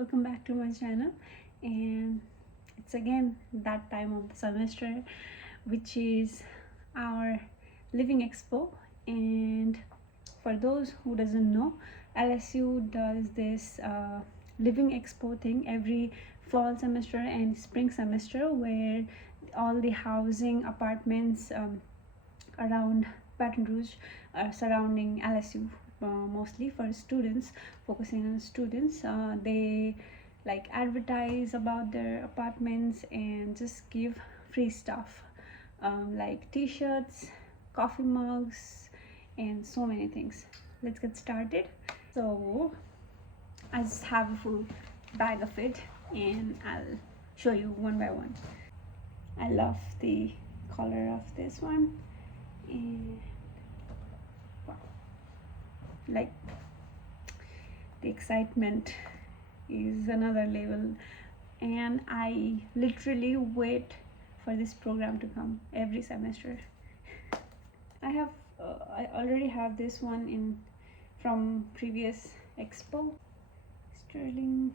welcome back to my channel. And it's again that time of the semester, which is our Living Expo. And for those who doesn't know, LSU does this Living Expo thing every fall semester and spring semester, where all the housing apartments around Baton Rouge surrounding LSU, mostly for students, focusing on students, they like advertise about their apartments and just give free stuff, like t-shirts, coffee mugs, and so many things. Let's get started. So I just have a full bag of it and I'll show you one by one. I love the color of this one, and wow, like the excitement is another level, and I literally wait for this program to come every semester. I already have this one in from previous expo. Sterling.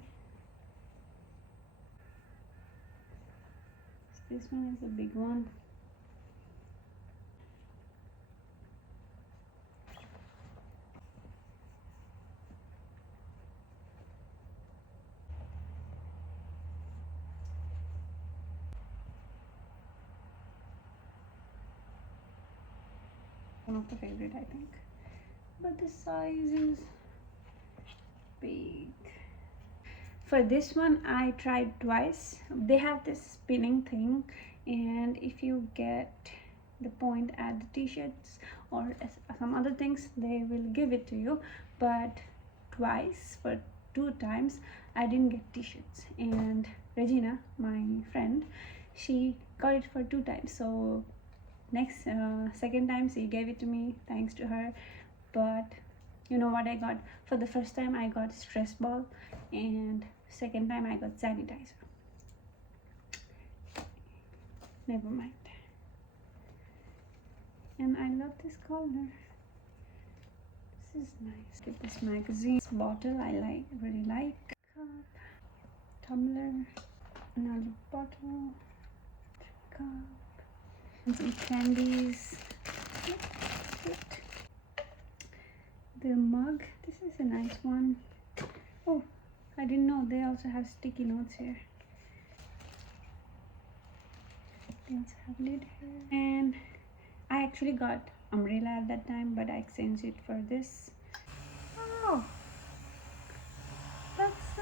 This one is a big one. One of the favorite, I think, but the size is big. For this one I tried twice. They have this spinning thing, and if you get the point at the t-shirts or some other things, they will give it to you. But twice, for 2 times, I didn't get t-shirts, and Regina, my friend, she got it for 2 times. So second time she gave it to me, thanks to her. But you know what I got? For the first time I got stress ball, and second time I got sanitizer. Never mind. And I love this color. This is nice. Get this magazine. This bottle I really like. Cup, tumbler, another bottle, cup, and some candies. The mug. This is a nice one. Oh, I didn't know they also have sticky notes here. They also have lid here. And I actually got umbrella at that time, but I exchanged it for this. Oh, that's so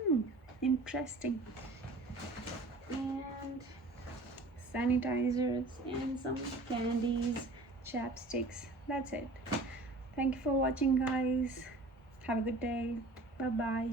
cute. Interesting. And sanitizers and some candies, chapsticks. That's it. Thank you for watching, guys. Have a good day. Bye bye.